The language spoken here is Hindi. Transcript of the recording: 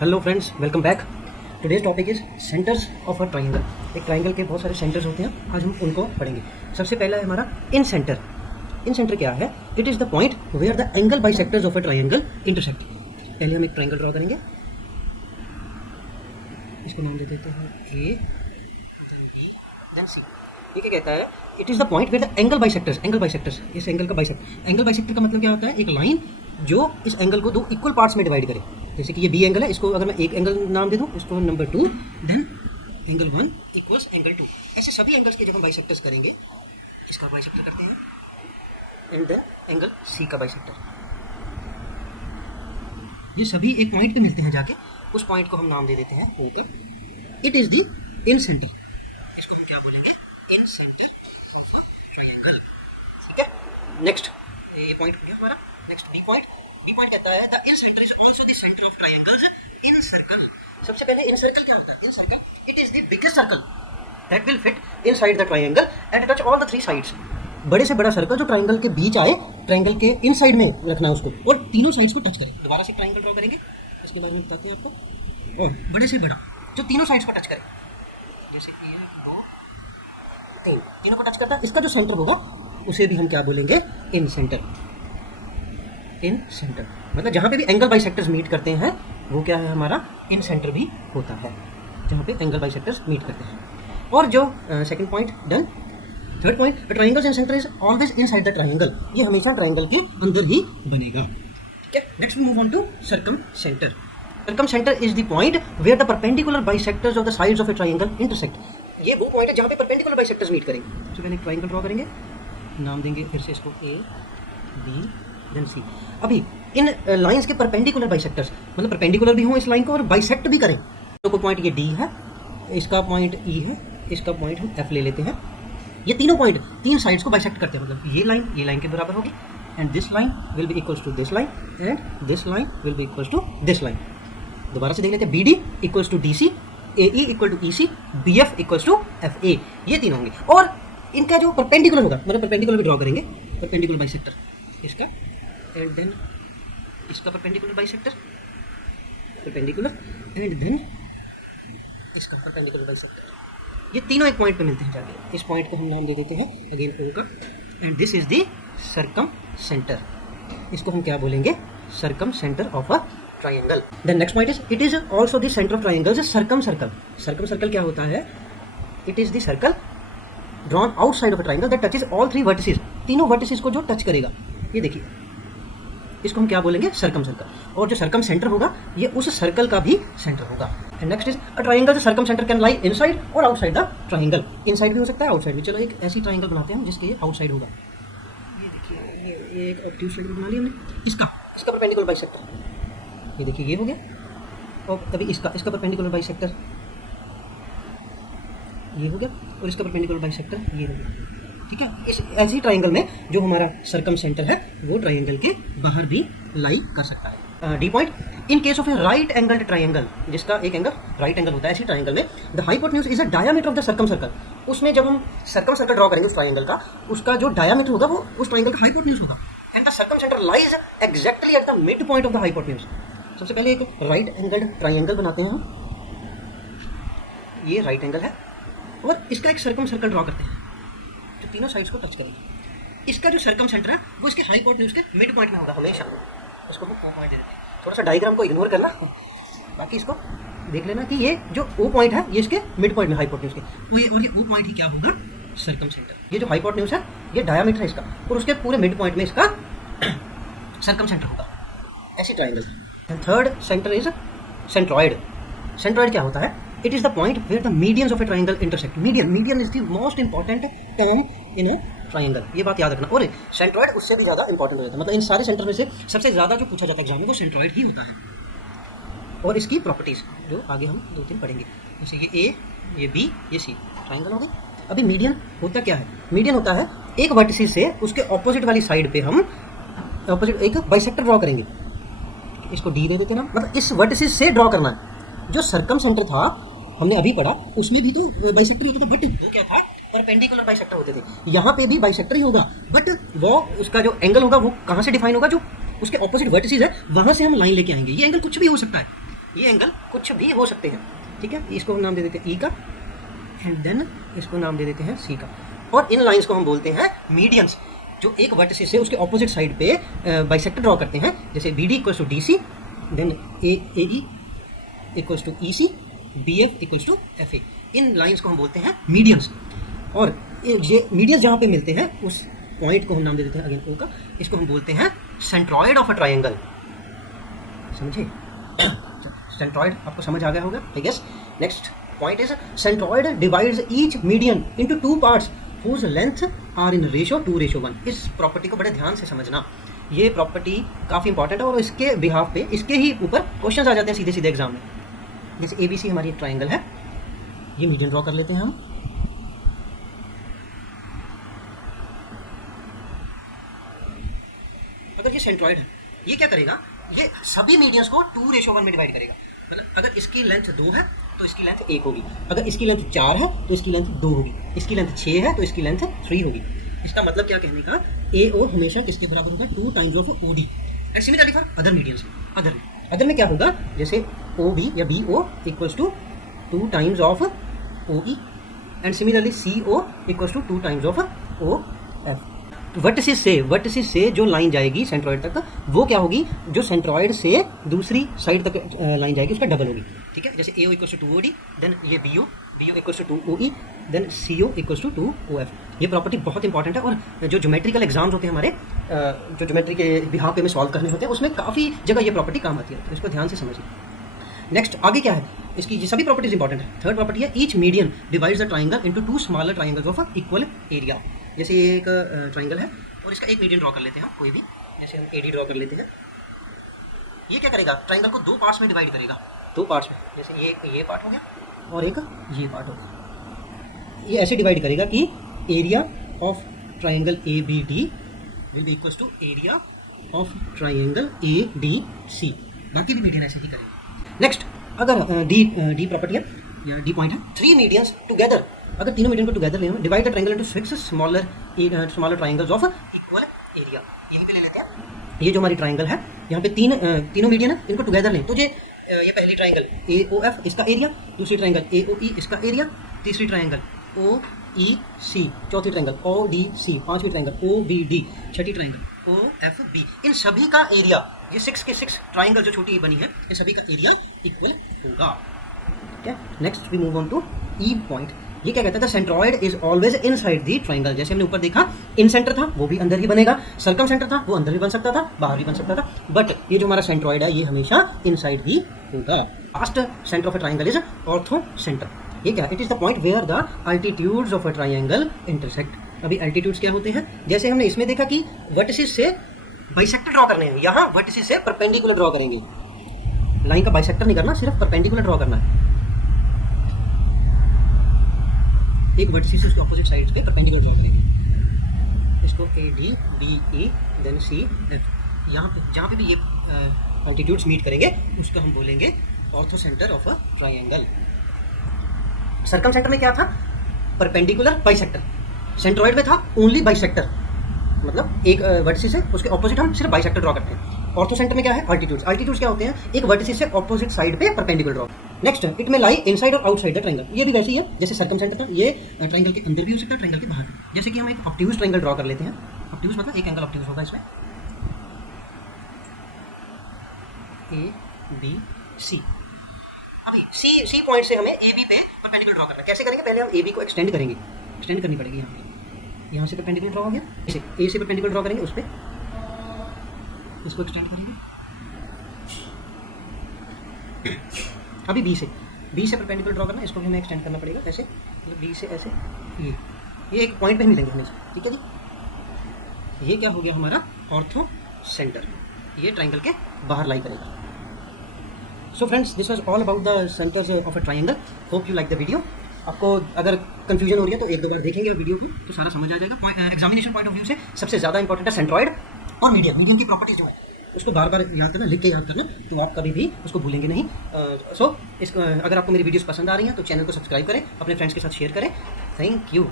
Hello friends, welcome back. Today's topic is centres of a triangle. एक ट्राइंगल के बहुत सारे सेंटर्स होते हैं, आज हम उनको पढ़ेंगे। सबसे पहला है हमारा इन सेंटर। इन सेंटर क्या है? It is the point where the angle bisectors of a triangle intersect. पहले हम एक ट्राइंगल ड्रॉ करेंगे, इसको नाम दे देते हैं A, then B, then C. ये क्या कहता है? It is the point where the angle bisectors, angle bisectors, इस एंगल का बाइसेक्टर। एंगल बाइसेक्टर का मतलब क्या होता है? एक लाइन जो इस एंगल को दो इक्वल पार्ट्स में डिवाइड करे। जैसे कि ये बी एंगल है, इसको अगर मैं एक एंगल नाम दे दूँ, इसको number 2, then angle 1 equals angle 2। ऐसे सभी एंगल्स के जब हम बाइसेक्टर्स करेंगे, इसका बाइसेक्टर करते हैं, एंड देन एंगल सी का बाइसेक्टर। ये सभी एक पॉइंट पे मिलते हैं जाके, उस पॉइंट को हम नाम दे देते हैं ओ का। It is the incentre. इसको हम क्या बोलेंगे? Incentre of the triangle. ठीक है, नेक्स्ट ये पॉइंट हो गया हमारा। Next B point. B point कहता है the incentre is also the centre of triangles incircle. सबसे पहले इन सर्कल क्या होता है? Incircle it is the biggest circle that will fit inside the triangle and touch all the three sides. बड़े से बड़ा सर्कल जो ट्रायंगल के बीच आए, ट्रायंगल के इनसाइड में रखना है उसको, और तीनों साइड्स को टच करे। दोबारा से ट्रायंगल ड्रॉ करेंगे, इसके बारे में बताते हैं आपको। और बड़े से बड़ा जो तीनों साइड्स को टच करे, जैसे कि 1 2 3, तीनों को टच करता है। इसका जो सेंटर होगा उसे भी हम क्या बोलेंगे? इन सेंटर। इन सेंटर मतलब जहाँ पे भी एंगल बाइसेक्टर्स मीट करते हैं वो क्या है? हमारा इन सेंटर भी होता है, जहाँ पे एंगल बाइसेक्टर्स मीट करते हैं। और जो second point done. Third point, triangles incentre is always inside the triangle. ये हमेशा ट्रायंगल के अंदर ही बनेगा। ठीक है, next we move on to circumcentre. Circumcentre is the point where the perpendicular bisectors of the sides of a triangle intersect. ये वो पॉइंट है जहाँ पे परपेंडिकुलर बाइसेक्टर्स मीट करेंगे। सबसे पहले एक ट्रायंगल ड्रॉ करेंगे, नाम देंगे फिर से इसको ए, बी, देन सी। अभी इन लाइंस के परपेंडिकुलर बाइसेक्टर्स, मतलब परपेंडिकुलर भी हों इस लाइन को और बाइसेक्ट भी करें। तो कोई पॉइंट ये डी है, इसका पॉइंट ई है, इसका पॉइंट हम एफ ले लेते हैं। ये तीनों पॉइंट तीन साइड्स को बाइसेक्ट करते हैं, मतलब ये लाइन के बराबर होगी, and this line will be equals to this line, and this line will be equals to this line. दोबारा से देख लेते हैं, B D equals to D C, A E equal to E C, B F equals to F A. ये तीन होंगे, और इनका जो परपेंडिकुलर होगा, मतलब परपेंडिकुलर भी ड्रॉ करेंगे, परपेंडिकुलर बाइसेक्टर इसका, एंड देन इसका perpendicular bisector, perpendicular, and then इसका परपेंडिकुलर बाइसेक्टर। ये तीनों एक पॉइंट पे मिलते हैं जाके। इस पॉइंट को हम नाम दे देते हैं अगेन ओ का, and this is the circumcentre. इसको हम क्या बोलेंगे? Circumcentre of a triangle. Then next point is it is also the centre of triangles circumcircle. Circumcircle क्या होता है? It is the circle drawn outside of a triangle that touches all three vertices. तीनों वर्टिसेस को जो टच करेगा, ये देखिए, इसको हम क्या बोलेंगे? Circum circle. और जो सर्कम सेंटर होगा ये उस सर्कल का भी सेंटर होगा। And next is a triangle circum centre can lie inside और आउटसाइड द ट्रायंगल। इनसाइड भी हो सकता है, आउटसाइड भी। चलो एक ऐसी ट्रायंगल बनाते हैं हम जिसके ये आउटसाइड होगा। ये देखिए, ये एक ऑब्ट्यूज ट्रायंगल बना लिया हमने। इसका परपेंडिकुलर बाइसेक्टर, ये देखिए, ये हो गया। और अभी इसका परपेंडिकुलर बाइसेक्टर ये हो गया, और इसका परपेंडिकुलर बाइसेक्टर ये हो गया। ठीक है, इस ऐसी ट्रायंगल में जो हमारा सर्कम सेंटर है वो ट्रायंगल के बाहर भी लाई कर सकता है। D point, in case of A right angled triangle, जिसका एक एंगल राइट एंगल होता है, ऐसी ट्रायंगल में the hypotenuse is a diameter of the circum circle. उसमें जब हम सर्कम सर्कल ड्रॉ करेंगे उस ट्रायंगल का, उसका जो डायमीटर होगा वो उस ट्रायंगल का हाइपोटेन्यूज होगा, and the circum centre lies exactly at the mid point of the hypotenuse. सबसे पहले एक राइट एंगल्ड ट्रायंगल बनाते हैं हम। ये राइट एंगल है और इसका एक सर्कम सर्कल ड्रॉ करते हैं जो तीनों साइड्स को टच करेगी। इसका जो सर्कम सेंटर है वो इसके हाइपोटेन्यूज के मिड पॉइंट में होगा हमेशा। उसको हम ओ पॉइंट दे देते हैं। थोड़ा सा डायग्राम को इग्नोर करना, बाकी इसको देख लेना कि ये जो ओ पॉइंट है ये इसके मिड पॉइंट में हाइपोटेन्यूज के, और ये ओ पॉइंट ही क्या होगा? Circum centre. ये जो हाइपोटेन्यूज है ये डायमीटर है इसका, और उसके पूरे मिड पॉइंट में इसका सर्कम सेंटर होगा। ऐसी triangle. And third centre is centroid. Centroid क्या होता है? It is the point where the medians of a triangle intersect. Median is the most important term in a triangle. ये बात याद रखना। और सेंट्रॉइड उससे भी ज़्यादा इंपॉर्टेंट हो जाता है, मतलब इन सारे सेंटर में से सबसे ज़्यादा जो पूछा जाता है एग्जाम में वो सेंट्रॉइड ही होता है। और इसकी प्रॉपर्टीज जो आगे हम 2-3 पढ़ेंगे, जैसे ये ए, ये बी, ये सी ट्रायंगल हो गई। अभी मीडियन होता क्या है? मीडियन होता है एक वर्टिसिस से उसके ऑपोजिट वाली साइड पे हम ऑपोजिट एक बाइसेक्टर ड्रॉ करेंगे। इसको डी दे देते ना, मतलब इस वर्टिसिस से ड्रॉ करना है। जो सर्कम सेंटर था हमने अभी पढ़ा, उसमें भी तो बाइसेक्टर होता था, बट वो क्या था? परपेंडिकुलर बाइसेक्टर होते थे। यहाँ पे भी बाइसेक्टर ही होगा, बट वो उसका जो एंगल होगा वो कहाँ से डिफाइन होगा? जो उसके ऑपोजिट वर्टिसेस है वहाँ से हम लाइन लेके आएंगे। ये एंगल कुछ भी हो सकता है, ये एंगल कुछ भी हो सकते हैं, ठीक है। इसको हम नाम दे देते हैं ई का, एंड देन इसको नाम दे देते हैं सी का। और इन लाइंस को हम बोलते हैं मीडियंस, जो एक वर्टिसिस से उसके ऑपोजिट साइड पे बाइसेक्टर ड्रॉ करते हैं, जैसे B D equals to D C, then A E equals to E C, B F equals to F A. इन लाइंस को हम बोलते हैं मीडियंस। और ये मीडियंस जहाँ पे मिलते हैं उस पॉइंट को हम नाम दे देते हैं अगेन ओ का, इसको हम बोलते हैं सेंट्रॉइड ऑफ अ ट्राइंगल। समझे? सेंट्रॉइड आपको समझ आ गया होगा, I guess. Next point is centroid divides each median into two parts whose length are in ratio 2:1। इस प्रॉपर्टी को बड़े ध्यान से समझना, ये प्रॉपर्टी काफ़ी इंपॉर्टेंट है और इसके बिहाफ पे इसके ही ऊपर क्वेश्चन आ जाते हैं सीधे सीधे एग्जाम में। जैसे ABC हमारी एक ट्राइंगल है, ये मीडियन ड्रॉ कर लेते हैं हम। अगर ये सेंट्रॉइड है, ये क्या करेगा, ये सभी मीडियंस को 2:1 में डिवाइड करेगा। मतलब अगर इसकी लेंथ 2 है तो इसकी लेंथ 1 होगी, अगर इसकी लेंथ 4 है तो इसकी लेंथ 2 होगी, इसकी लेंथ 6 है तो इसकी लेंथ 3 होगी। इसका मतलब क्या कहने का, ए ओ हमेशा किसके बराबर होगा, 2 times of O D. And similarly for other medians में, अदर में क्या होगा, जैसे ओ बी या B O equals to 2 times of O E, and similarly C O equals to 2 times of O F. Vertices से जो लाइन जाएगी सेंट्रॉइड तक, वो क्या होगी, जो सेंट्रॉइड से दूसरी साइड तक लाइन जाएगी उसका डबल होगी, ठीक है। जैसे A O equals to 2 O D, then ये B O equals to 2 O E, then C O equals to 2 O F. ये प्रॉपर्टी बहुत इंपॉर्टेंट है, और जो ज्योमेट्रिकल एग्जाम्स होते हैं हमारे, जो ज्योमेट्री के बिहाफ पे में सॉल्व करने होते हैं, उसमें काफ़ी जगह ये प्रॉपर्टी काम आती है, तो इसको ध्यान से समझिए। नेक्स्ट आगे क्या है, इसकी ये सभी प्रॉपर्टीज इंपॉर्टेंट है। थर्ड प्रॉपर्टी है each median divides the triangle into 2 smaller triangles of equal area. जैसे ये एक ट्राइंगल है और इसका एक मीडियन ड्रॉ कर लेते हैं हम, कोई भी, जैसे हम एडी ड्रॉ कर लेते हैं। ये क्या करेगा, ट्राइंगल को 2 पार्ट्स में डिवाइड करेगा, 2 पार्ट्स में, जैसे ये पार्ट हो गया और एक ये पार्ट हो गया। ये ऐसे डिवाइड करेगा कि area of triangle A B D will be equals to area of triangle A D C. बाकी भी मीडियन ऐसे ही करेंगे। नेक्स्ट, अगर डी प्रॉपर्टी है या डी पॉइंट है, 3 मीडियंस टुगेदर, अगर तीनों मीडियन को टुगेदर लेना, divide the triangle into 6 smaller triangles of equal area. यहीं पे ले लेते हैं, ये जो हमारी ट्रायंगल है, यहाँ पे तीनों मीडियन है, इनको टुगेदर लें तो ये पहली ट्रायंगल ए ओ एफ इसका एरिया, दूसरी ट्रायंगल ए ओ ई इसका एरिया, तीसरी ट्रायंगल ओ ई सी, चौथी ट्रायंगल ओ डी सी, पांचवी ट्रायंगल ओ बी डी, छठी ट्रायंगल ओ एफ बी। इन सभी का एरिया, ये 6 के 6 ट्रायंगल जो छोटी बनी है, इन सभी का एरिया इक्वल होगा। ठीक है, next we move on to E point. ये क्या कहता है, centroid is always inside the triangle. जैसे हमने ऊपर देखा, इन सेंटर था वो भी अंदर ही बनेगा, सर्कम सेंटर था वो अंदर भी बन सकता था, बाहर भी बन सकता था, बट ये जो हमारा सेंट्रॉइड है ये हमेशा इनसाइड ही होगा। Last centre of a triangle is orthocentre. ये क्या, it is the point where the altitudes of a triangle intersect. अभी अल्टीट्यूड्स क्या होते हैं, जैसे हमने इसमें देखा कि वर्टिसिस से बाइसेक्टर ड्रॉ करने हैं, यहाँ वर्टिसिस से परपेंडिकुलर ड्रॉ करेंगे। लाइन का बाइसेक्टर नहीं करना, सिर्फ परपेंडिकुलर ड्रॉ करना है। एक वर्टिसिस से उसके ऑपोजिट साइड्स पे परपेंडिकुलर ड्रॉ करेंगे, इसको A D B E then C F. यहाँ पे जहाँ पे भी ये अल्टीट्यूड्स मीट करेंगे उसको हम बोलेंगे ortho centre of a triangle. Circum centre में क्या था, परपेंडिकुलर बाइसेक्टर। सेंट्रॉइड में था ओनली बाइसेक्टर, मतलब एक वर्टिसिस है उसके ऑपोजिट हम सिर्फ बाइसेक्टर ड्रॉ करते हैं। ऑर्थो सेंटर में क्या है, अल्टीट्यूड्स। अल्टीट्यूड्स क्या होते हैं, एक वर्टिसिस से ऑपोजिट साइड पे परपेंडिकुलर ड्रॉ। नेक्स्ट, इट में लाई इनसाइड और आउटसाइड द ट्रायंगल। ये भी वैसे ही है जैसे सर्कम सेंटर था, ये ट्रायंगल के अंदर भी हो सकता है, ट्रायंगल के बाहर। जैसे कि हम एक ऑब्ट्यूज ट्रायंगल ड्रॉ कर लेते हैं, ऑब्ट्यूज मतलब एक एंगल ऑब्ट्यूज होगा इसमें, ए बी सी। अभी सी पॉइंट से हमें ए बी पे परपेंडिकुलर ड्रॉ करना है। कैसे करेंगे, पहले हम ए बी को एक्सटेंड करेंगे, एक्सटेंड करनी पड़ेगी। यहाँ से परपेंडिकुलर ड्रॉ हो गया, इसे ए से परपेंडिकुलर ड्रॉ करेंगे, उस पर इसको एक्सटेंड करेंगे। अभी बी से परपेंडिकुलर ड्रॉ करना है, इसको भी हमें एक्सटेंड करना पड़ेगा, ऐसे बी से ऐसे ये एक पॉइंट पे ही मिलेंगे हमेशा। ठीक है जी, ये क्या हो गया हमारा ऑर्थो सेंटर, ये ट्राइंगल के बाहर लाई करेगा। So friends, this was all about the centres of a triangle. Hope you like the video. आपको अगर कंफ्यूजन हो रही है तो एक दो बार देखेंगे वीडियो को तो सारा समझ आ जाएगा। एग्जामिनेशन पॉइंट ऑफ व्यू से सबसे ज़्यादा इंपॉर्टेंट है सेंट्रॉइड और मीडियन की प्रॉपर्टीज जो है उसको बार बार याद करना, लिख के याद करना, तो आप कभी भी उसको भूलेंगे नहीं। अगर आपको मेरी वीडियोस पसंद आ रही हैं तो चैनल को सब्सक्राइब करें, अपने फ्रेंड्स के साथ शेयर करें। Thank you.